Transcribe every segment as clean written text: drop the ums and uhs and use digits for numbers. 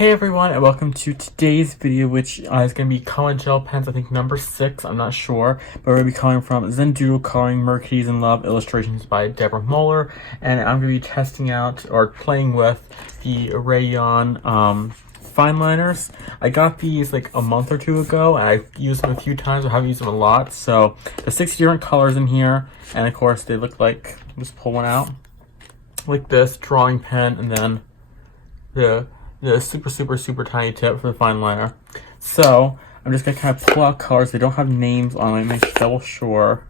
Hey everyone, and welcome to today's video, which is going to be colored gel pens, I think number 6, I'm not sure, but we're going to be coloring from Zendoodle Coloring Merkitties in Love, illustrations by Deborah Muller, and I'm going to be testing out, or playing with, the Rayon Fineliners. I got these like a month or two ago, and I used them a few times, I haven't used them a lot, so there's 60 different colors in here, and of course they look like, just pull one out, like this, drawing pen, and then the super tiny tip for the fine liner. So I'm just gonna kind of pull out colors. They don't have names on them. Make double sure.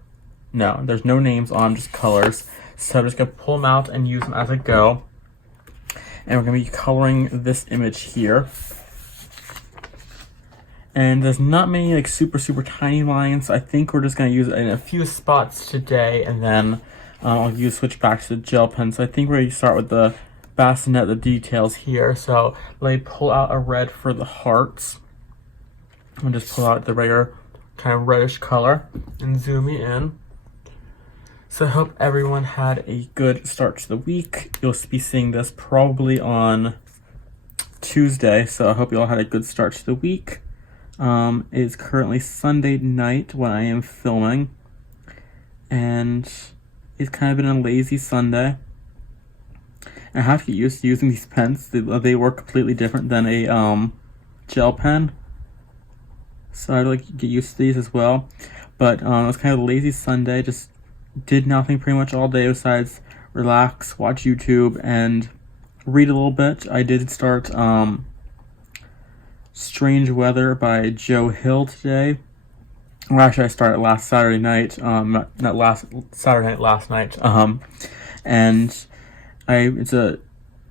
No, there's no names on them, just colors. So I'm just gonna pull them out and use them as I go. And we're gonna be coloring this image here. And there's not many like super tiny lines. So I think we're just gonna use it in a few spots today, and then I'll switch back to the gel pen. So I think we're gonna start with the bassinet, the details here. So let me pull out a red for the hearts and just pull out the regular kind of reddish color and zoom me in. So I hope everyone had a good start to the week. You'll be seeing this probably on Tuesday, so I hope you all had a good start to the week. It is currently Sunday night when I am filming, and it's kind of been a lazy Sunday. I have to get used to using these pens. They work completely different than a gel pen, so I'd like to get used to these as well. But it was kind of a lazy Sunday. Just did nothing pretty much all day besides relax, watch YouTube, and read a little bit. I did start Strange Weather by Joe Hill today. Or actually, I started last Saturday night. Not last Saturday night, last night. And it's a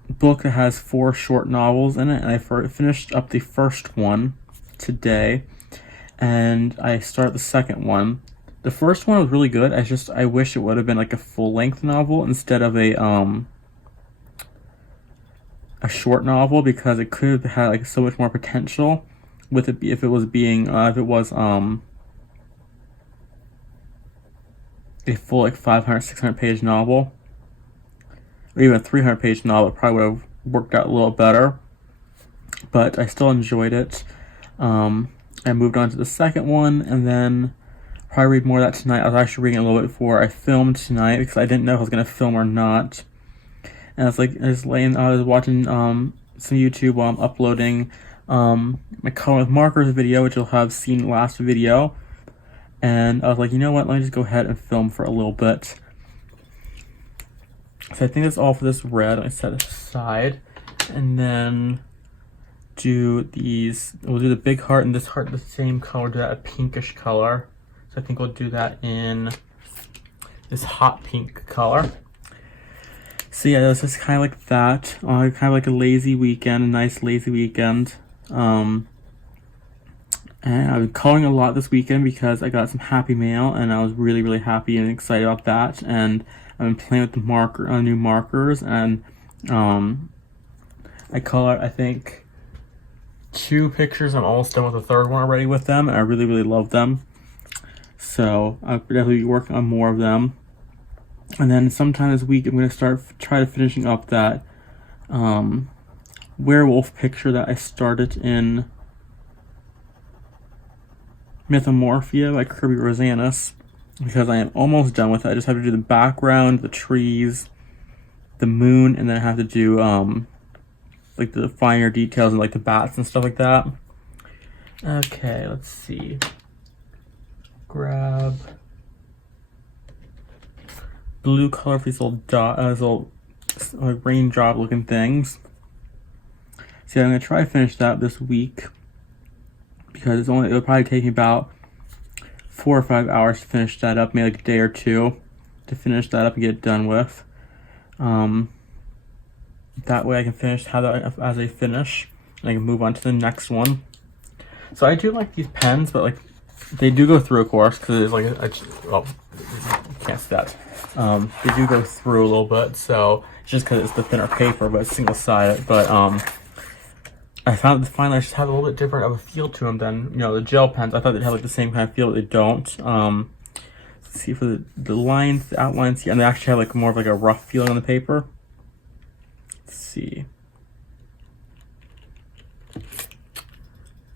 book that has 4 short novels in it, and I finished up the first one today, and I start the second one. The first one was really good. I wish it would have been like a full-length novel instead of a short novel, because it could have had like so much more potential with it if it was a full like 500-600 page novel. Or even a 300-page novel, it probably would have worked out a little better, but I still enjoyed it. I moved on to the second one, and then probably read more of that tonight. I was actually reading a little bit before I filmed tonight, because I didn't know if I was going to film or not. And I was watching some YouTube while I'm uploading my color with markers video, which you'll have seen last video. And I was like, you know what, let me just go ahead and film for a little bit. So I think that's all for this red. I set it aside, and then we'll do the big heart and this heart the same color, do that a pinkish color. So I think we'll do that in this hot pink color. So yeah, it was just kind of like that, kind of like a lazy weekend, a nice lazy weekend. And I've been coloring a lot this weekend because I got some happy mail, and I was really happy and excited about that. And I've been playing with the new markers, and I colored, I think, 2 pictures. I'm almost done with the third one already with them, and I really love them. So I'll definitely be working on more of them. And then sometime this week, I'm going to try to finishing up that werewolf picture that I started in Mythomorphia by Kirby Rosanis, because I am almost done with it. I just have to do the background, the trees, the moon, and then I have to do like the finer details and like the bats and stuff like that. Okay, let's see. Grab blue color for these little like raindrop looking things. See, I'm gonna try to finish that this week, because it'll probably take me about 4 or 5 hours to finish that up, maybe like a day or 2 to finish that up and get it done with. That way I can have that as a finish, and I can move on to the next one. So I do like these pens, but like they do go through, of course, because it's like well, you can't see that. They do go through a little bit, so it's just because it's the thinner paper, but it's single-sided. But I found the fine liners just have a little bit different of a feel to them than, the gel pens. I thought they'd have like the same kind of feel, but they don't. Let's see for the lines, the outlines here, and they actually have like more of like a rough feeling on the paper. Let's see. I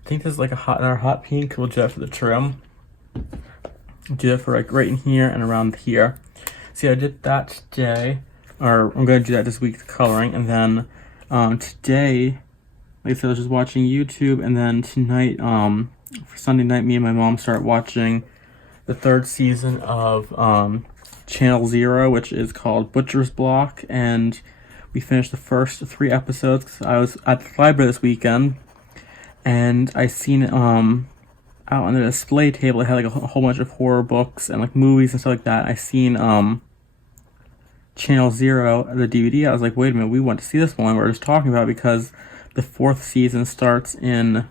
think this is like another hot pink. We'll do that for the trim. Do that for like right in here and around here. See, I did that today, or I'm gonna do that this week, the coloring, and then today, like I said, I was just watching YouTube, and then tonight, for Sunday night, me and my mom started watching the 3rd season of Channel Zero, which is called Butcher's Block, and we finished the first 3 episodes because I was at the library this weekend, and I seen out on the display table it had like a whole bunch of horror books and like movies and stuff like that. I seen Channel Zero, the DVD. I was like, wait a minute, we want to see this one. We're just talking about it because the 4th season starts in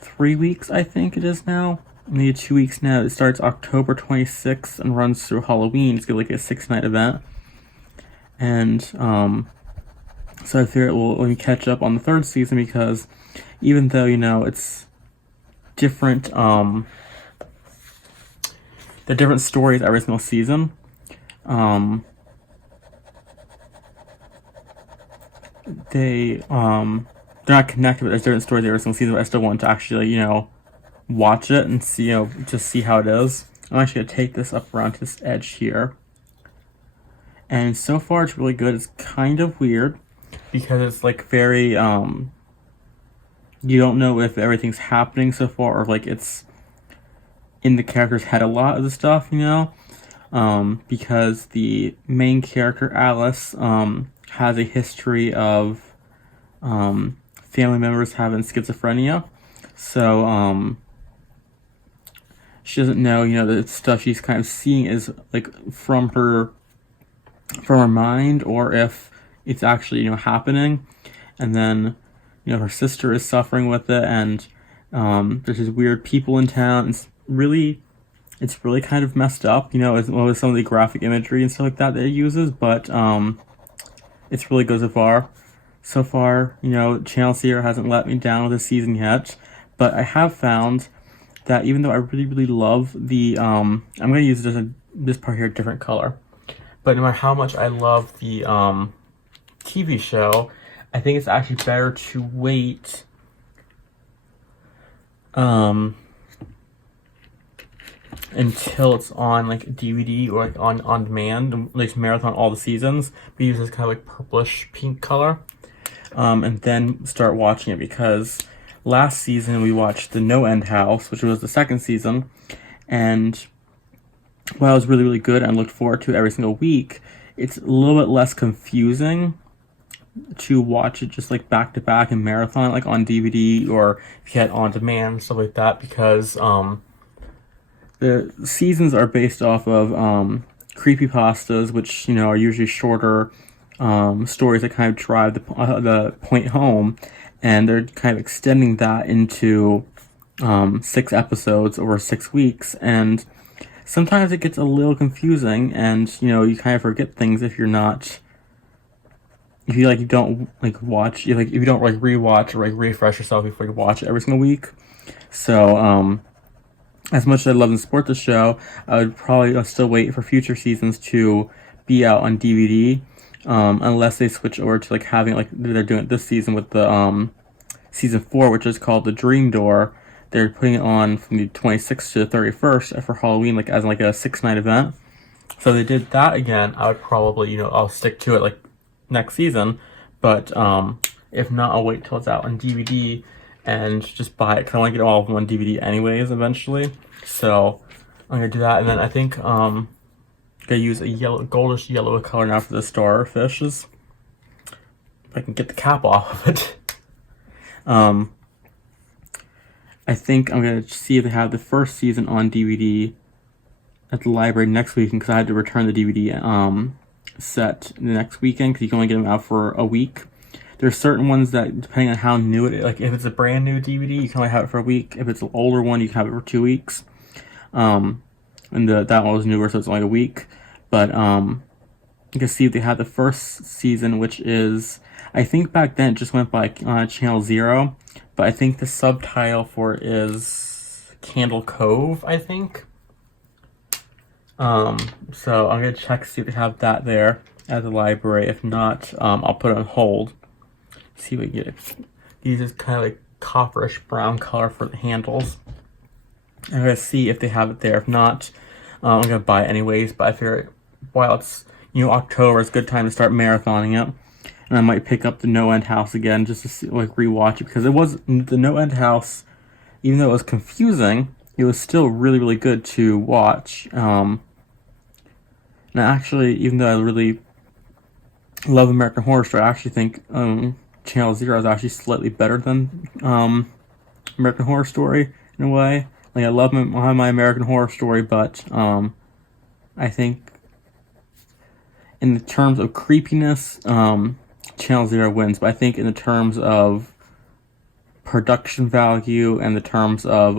3 weeks, I think it is now. Maybe 2 weeks now. It starts October 26th and runs through Halloween. It's like a 6-night event. And so I figured we'll catch up on the 3rd season because even though, you know, it's different, the different stories every single season, they're not connected, but there's different stories every single season, but I still want to actually, you know, watch it and see, you know, just see how it is. I'm actually going to take this up around to this edge here. And so far it's really good. It's kind of weird because it's like very, you don't know if everything's happening so far or like it's in the character's head a lot of the stuff, you know? Because the main character, Alice, has a history of family members having schizophrenia. So, she doesn't know, you know, the stuff she's kind of seeing is like from her mind, or if it's actually, you know, happening. And then, you know, her sister is suffering with it, and there's these weird people in town. It's really kind of messed up, you know, with some of the graphic imagery and stuff like that it uses, but it's really good so far. So far, you know, Channel Zero hasn't let me down with this season yet, but I have found that even though I really, really love the, I'm going to use this part here, a different color, but no matter how much I love the TV show, I think it's actually better to wait until it's on like DVD or like on demand, like marathon all the seasons. We use this kind of like purplish pink color, and then start watching it, because last season we watched the No End House, which was the 2nd season, and while it was really, really good and looked forward to it every single week, it's a little bit less confusing to watch it just like back to back and marathon like on DVD or if you had on demand, stuff like that, because the seasons are based off of creepypastas, which, you know, are usually shorter stories that kind of drive the point home, and they're kind of extending that into 6 episodes over 6 weeks, and sometimes it gets a little confusing, and, you know, you kind of forget things if you don't like watch, if you don't like rewatch or like refresh yourself before you watch it every single week. So as much as I love and support the show, I would probably still wait for future seasons to be out on DVD, unless they switch over to like having, like they're doing it this season with the season 4, which is called The Dream Door. They're putting it on from the 26th to the 31st for Halloween, like as like a 6-night event. So if they did that again, I would probably, you know, I'll stick to it like next season. But if not, I'll wait till it's out on DVD and just buy it, because I want to get all of them on DVD anyways eventually. So I'm gonna do that, and then I think I'm gonna use a goldish yellow color now for the starfishes. If I can get the cap off of it. I think I'm gonna see if they have the 1st season on DVD at the library next weekend, because I had to return the DVD set the next weekend, because you can only get them out for a week. There's certain ones that, depending on how new it is, like if it's a brand new DVD, you can only have it for a week. If it's an older one, you can have it for 2 weeks. And that one was newer, so it's only a week. But you can see if they had the 1st season, which is, I think back then it just went by Channel Zero, but I think the subtitle for it is Candle Cove, I think. So I'm gonna check to see if they have that there at the library. If not, I'll put it on hold. See if we can use this kind of like copperish brown color for the handles. I'm gonna see if they have it there. If not, I'm gonna buy it anyways. But I figure while it's October, it's a good time to start marathoning it. And I might pick up the No End House again just to see, like, rewatch it, because it was the No End House. Even though it was confusing, it was still really, really good to watch. And actually, even though I really love American Horror Story, I actually think Channel Zero is actually slightly better than American Horror Story in a way. Like, I love my American Horror Story, but I think in the terms of creepiness, Channel Zero wins. But I think in the terms of production value and the terms of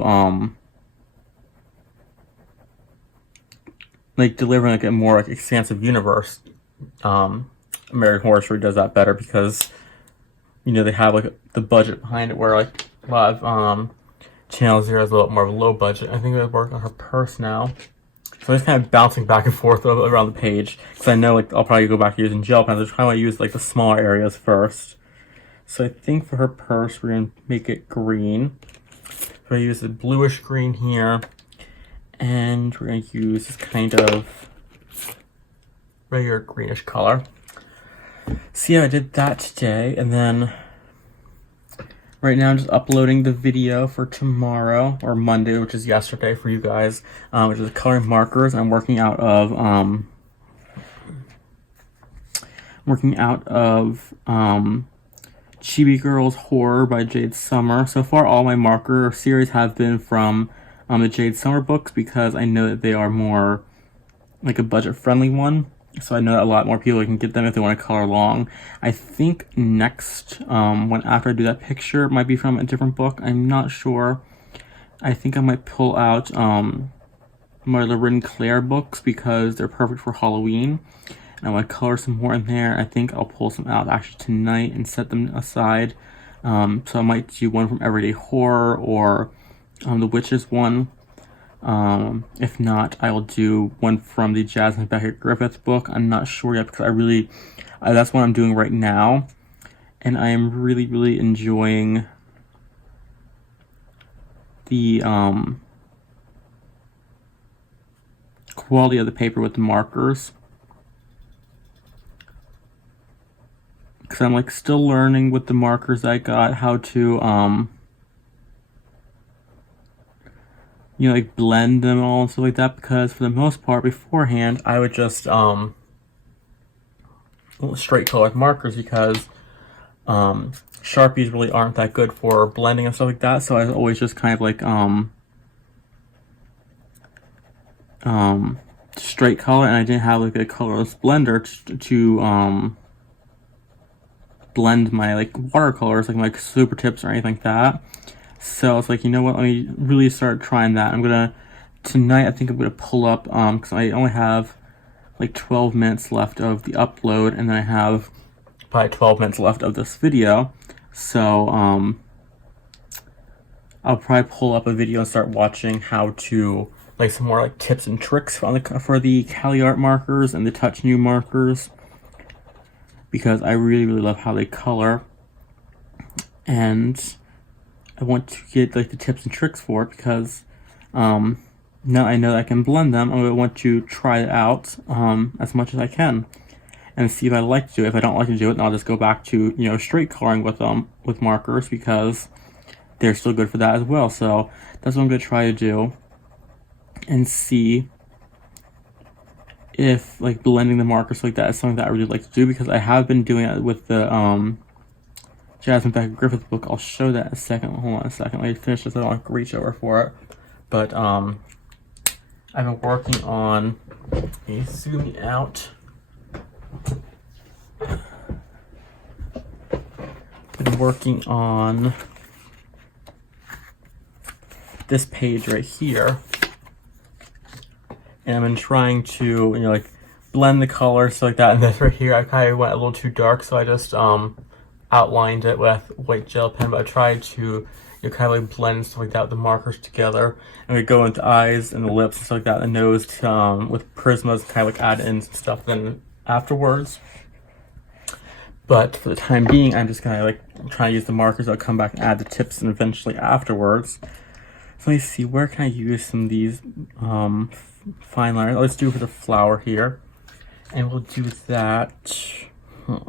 like delivering like a more like expansive universe, American Horror Story does that better, because they have like the budget behind it, where like a lot of Channel Zero is a little more of a low budget. I think I work on her purse now, so I'm just kind of bouncing back and forth around the page, because I know like I'll probably go back to using gel pens. I'm trying to use like the smaller areas first. So I think for her purse, we're going to make it green. So I use a bluish green here. And we're going to use this kind of regular greenish color. So yeah, I did that today. And then right now I'm just uploading the video for tomorrow, or Monday, which is yesterday for you guys, which is coloring markers. I'm working out of Chibi Girls Horror by Jade Summer. So far, all my marker series have been from the Jade Summer books, because I know that they are more like a budget-friendly one. So I know that a lot more people can get them if they want to color along. I think next, after I do that picture, it might be from a different book. I'm not sure. I think I might pull out my Lauren Claire books, because they're perfect for Halloween. And I want to color some more in there. I think I'll pull some out actually tonight and set them aside. So I might do one from Everyday Horror, or the Witches one. If not, I will do one from the Jasmine Beckett Griffith book. I'm not sure yet, because that's what I'm doing right now. And I am really, really enjoying the quality of the paper with the markers. Because I'm like still learning with the markers I got how to like blend them all and stuff like that, because for the most part beforehand I would just straight color with markers, because Sharpies really aren't that good for blending and stuff like that. So I was always just kind of like straight color, and I didn't have like a colorless blender to blend my like watercolors, like my super tips or anything like that. So I was like, you know what, let me really start trying that. Tonight I think I'm gonna pull up, because I only have like 12 minutes left of the upload, and then I have probably 12 minutes left of this video. So I'll probably pull up a video and start watching how to like some more like tips and tricks for the Cali Art markers and the Touch New markers, because I really, really love how they color, and I want to get like the tips and tricks for it, because now I know that I can blend them. I want to try it out as much as I can and see if I like to do it. If I don't like to do it, then I'll just go back to straight coloring with markers, because they're still good for that as well. So that's what I'm going to try to do, and see if like blending the markers like that is something that I really like to do, because I have been doing it with the Jasmine Beckett Griffith book. I'll show that in a second. Hold on a second. Let me finish this. I don't want to reach over for it. But I've been working on. Let me zoom me out. Been working on this page right here, and I've been trying to like blend the colors like that. And this right here, I kind of went a little too dark, so I just outlined it with white gel pen. But I tried to kind of like blend stuff like that with the markers together, and we go into eyes and the lips and stuff like that, and the nose with Prismas, kind of like add in some stuff then afterwards. But for the time being, I'm just gonna like try to use the markers. I'll come back and add the tips and eventually afterwards. So let me see, where can I use some of these fine liners? Let's do it for the flower here. And we'll do that. I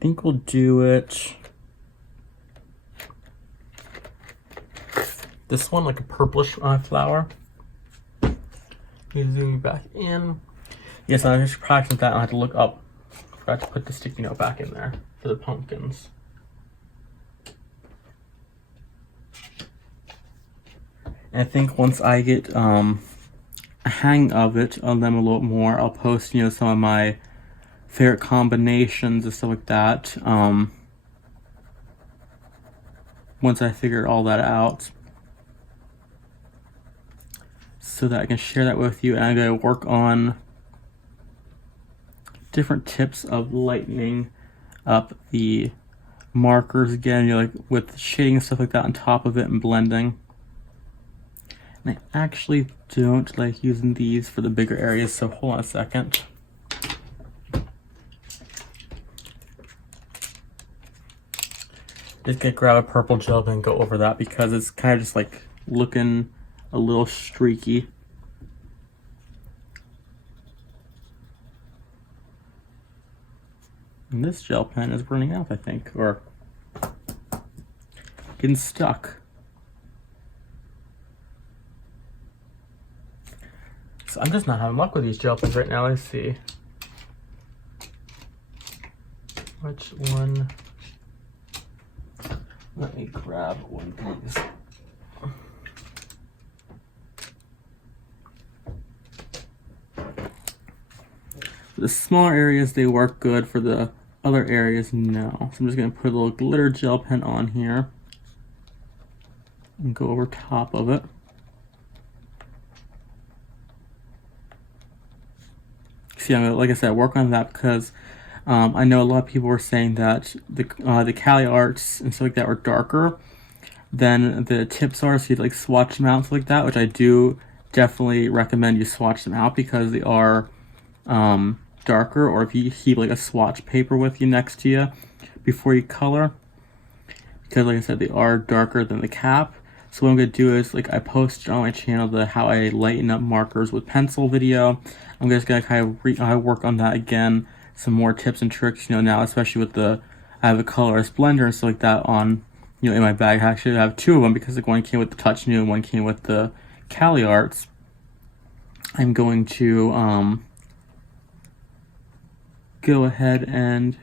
think we'll do it. This one, like a purplish flower. Zoom back in. Yes, I was just practicing that. I had to look up. Forgot to put the sticky note back in there for the pumpkins. And I think once I get a hang of it on them a little more, I'll post, you know, some of my favorite combinations and stuff like that. Once I figure all that out, so that I can share that with you. And I'm going to work on different tips of lightening up the markers again, you know, like with shading and stuff like that on top of it and blending. And I actually don't like using these for the bigger areas, so hold on a second. Just gonna grab a purple gel pen and go over that because it's kind of just like looking a little streaky. And this gel pen is running out, I think, or getting stuck. So I'm just not having luck with these gel pens right now. Let's see. Which one? Let me grab one of these. For the smaller areas, they work good. For the other areas, no. So I'm just going to put a little glitter gel pen on here and go over top of it. See, I'm gonna, like I said, work on that because I know a lot of people were saying that the Cali arts and stuff like that are darker than the tips are, so you'd like swatch them out and stuff like that, which I do definitely recommend you swatch them out because they are darker, or if you keep like a swatch paper with you next to you before you color, because like I said, they are darker than the cap. So what I'm going to do is, like I posted on my channel the how I lighten up markers with pencil video. I'm just going to kind of work on that again, some more tips and tricks, you know, now, especially with the, I have a colorist blender and stuff like that on, you know, in my bag. Actually, I have two of them because like one came with the Touch New and one came with the Cali Arts. I'm going to go ahead and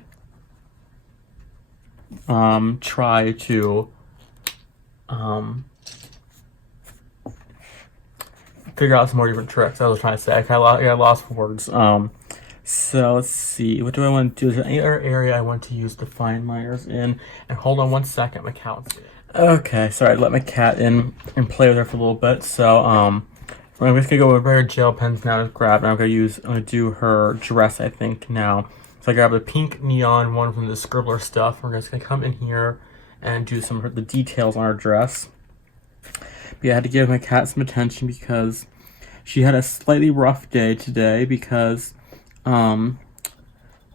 try to figure out some more different tricks. I was trying to say, I got lost for words. So let's see, what do I want to do? Is there any other area I want to use the fine liners in? And hold on one second, my cat's okay, sorry, I let my cat in and play with her for a little bit. So I'm just gonna go with regular gel pens now to grab, and I'm gonna do her dress, I think, now. So I grabbed a pink neon one from the Scribbler stuff. We're just gonna come in here and do some of the details on her dress. But yeah, I had to give my cat some attention because she had a slightly rough day today because my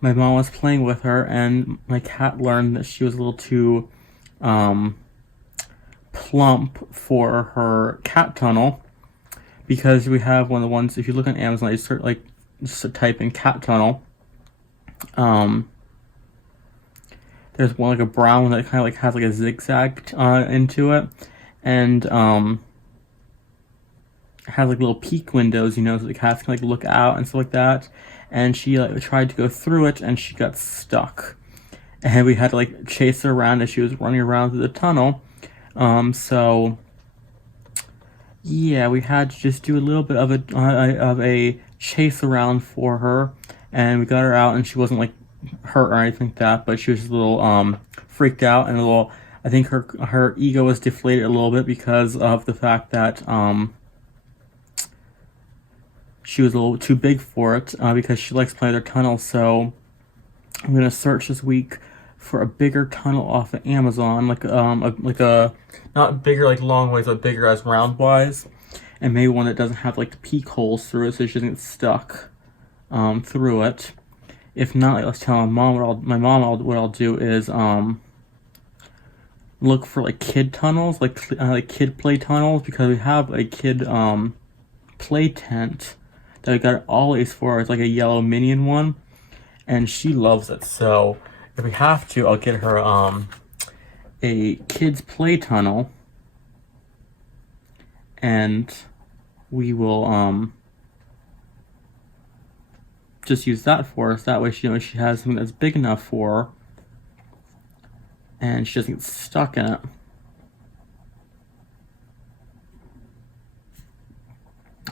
mom was playing with her and my cat learned that she was a little too plump for her cat tunnel, because we have one of the ones, if you look on Amazon, you start like just to type in cat tunnel. There's one like a brown one that kind of like has like a zigzag into it, and it has like little peek windows, you know, so the cats can like look out and stuff like that. And she like tried to go through it and she got stuck, and we had to like chase her around as she was running around through the tunnel. So yeah, we had to just do a little bit of a chase around for her, and we got her out, and she wasn't like hurt or anything like that, but she was a little freaked out and a little, I think her ego was deflated a little bit because of the fact that she was a little too big for it, because she likes playing with her tunnels. So I'm gonna search this week for a bigger tunnel off of Amazon, like a not bigger like long ways, but bigger as round wise. and maybe one that doesn't have like the peak holes through it so she doesn't get stuck through it. If not, like, let's tell my mom what I'll do is look for like kid tunnels, like kid play tunnels, because we have a kid play tent that we got always for. It's like a yellow minion one, and she loves it. So if we have to, I'll get her a kids play tunnel, and we will just use that for us. That way she knows she has something that's big enough for her and she doesn't get stuck in it.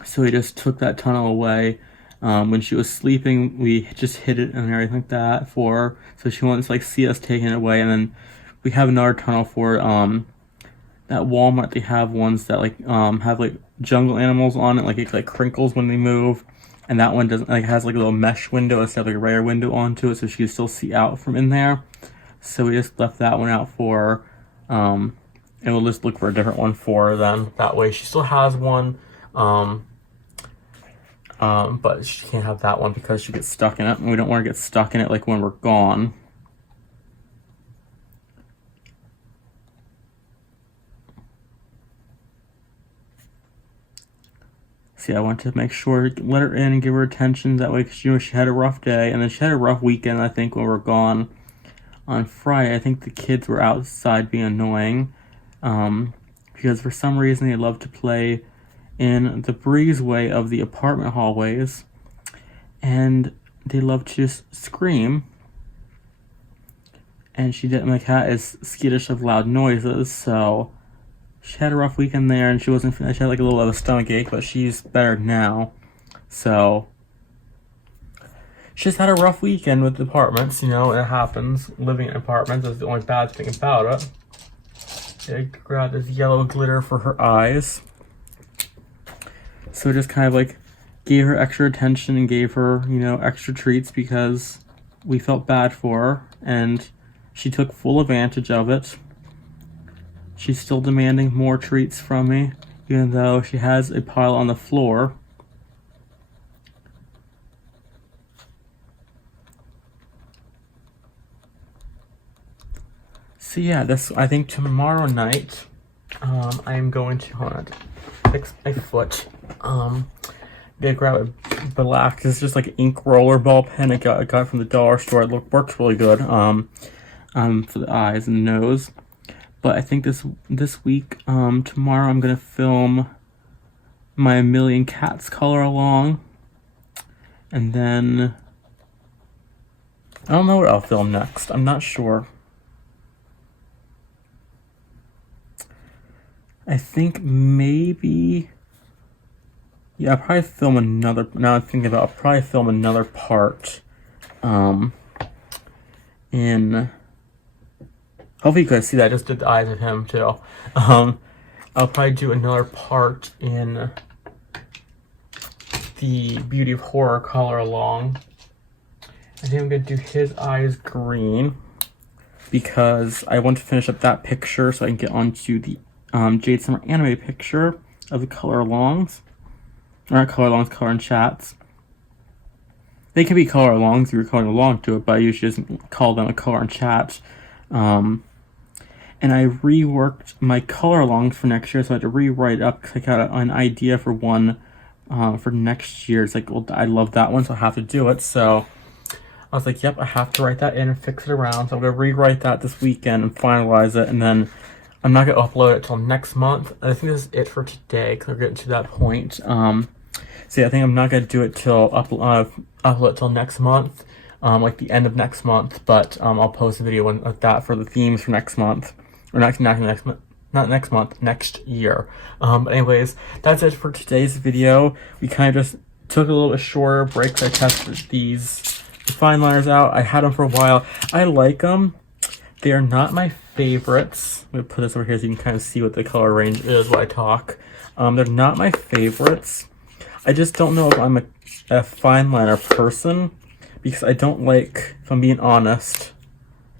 So we just took that tunnel away. When she was sleeping, we just hid it and everything like that for her, so she won't like see us taking it away. And then we have another tunnel for that Walmart. They have ones that like have like jungle animals on it, like it like crinkles when they move. And that one doesn't, like, has like a little mesh window instead of like a rare window onto it, so she can still see out from in there. So we just left that one out for her, and we'll just look for a different one for her then. That way she still has one, but she can't have that one because she gets stuck in it, and we don't want to get stuck in it like when we're gone. See, I want to make sure, let her in and give her attention that way, because, you know, she had a rough day, and then she had a rough weekend, I think, when we were gone on Friday. I think the kids were outside being annoying, because for some reason they love to play in the breezeway of the apartment hallways, and they love to just scream, and my cat is skittish of loud noises, so she had a rough weekend there, and she had like a little bit of a stomach ache, but she's better now. So she just had a rough weekend with the apartments, you know, and it happens. Living in apartments is the only bad thing about it. I grabbed this yellow glitter for her eyes. So just kind of like gave her extra attention and gave her, you know, extra treats because we felt bad for her, and she took full advantage of it. She's still demanding more treats from me, even though she has a pile on the floor. So yeah, I think tomorrow night, I am going to fix my foot. Gonna grab a black, it's just like an ink roller ball pen I got from the dollar store. It works really good, for the eyes and nose. But I think this week, tomorrow, I'm gonna film my A Million Cats color along, and then I don't know what I'll film next. I'm not sure. I think maybe, yeah, I'll probably film another. Now I'm thinking about, I'll probably film another part, in. Hopefully you guys see that. I just did the eyes of him too. I'll probably do another part in the Beauty of Horror color along. I think I'm gonna do his eyes green because I want to finish up that picture so I can get onto the Jade Summer anime picture of the color alongs. Or not color alongs, color and chats. They can be color alongs if you're coloring along to it, but I usually just call them a color and chat. And I reworked my color alongs for next year, so I had to rewrite up because I got an idea for one for next year. It's like, well, I love that one, so I have to do it. So I was like, yep, I have to write that in and fix it around. So I'm going to rewrite that this weekend and finalize it, and then I'm not going to upload it till next month. I think this is it for today because we're getting to that point. So yeah, I think I'm not going to do it till upload till next month, like the end of next month. But I'll post a video with that for the themes for next month, or not next month, next year. But anyways, that's it for today's video. We kind of just took a little bit shorter break to test these Fineliners out. I had them for a while. I like them. They are not my favorites. I'm gonna put this over here so you can kind of see what the color range is while I talk. They're not my favorites. I just don't know if I'm a fineliner person, because I don't like, if I'm being honest,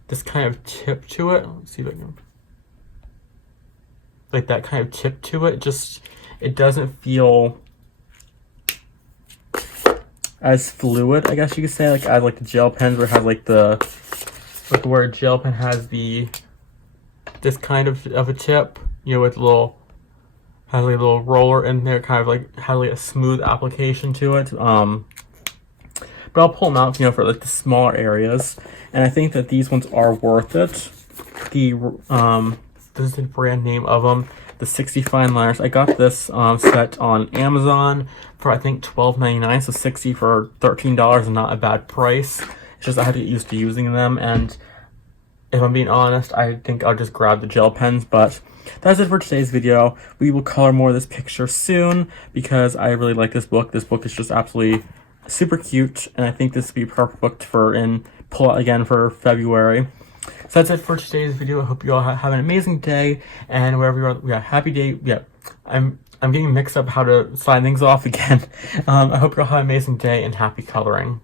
this kind of tip to it. Let's see if I can, like that kind of tip to it. Just, it doesn't feel as fluid, I guess you could say, like I like the gel pens where it has like where a gel pen has this kind of a tip, you know, with has like a little roller in there, kind of like has like a smooth application to it. But I'll pull them out, you know, for like the smaller areas, and I think that these ones are worth it. This is the brand name of them, the 60 Fineliners. I got this set on Amazon for I think $12.99, so 60 for $13 is not a bad price. It's just I had to get used to using them, and if I'm being honest, I think I'll just grab the gel pens. But that's it for today's video. We will color more of this picture soon because I really like this book. This book is just absolutely super cute, and I think this would be a perfect book pull out again for February. So that's it for today's video. I hope you all have an amazing day, and wherever you are, happy day. Yeah, I'm getting mixed up how to sign things off again. I hope you all have an amazing day and happy coloring.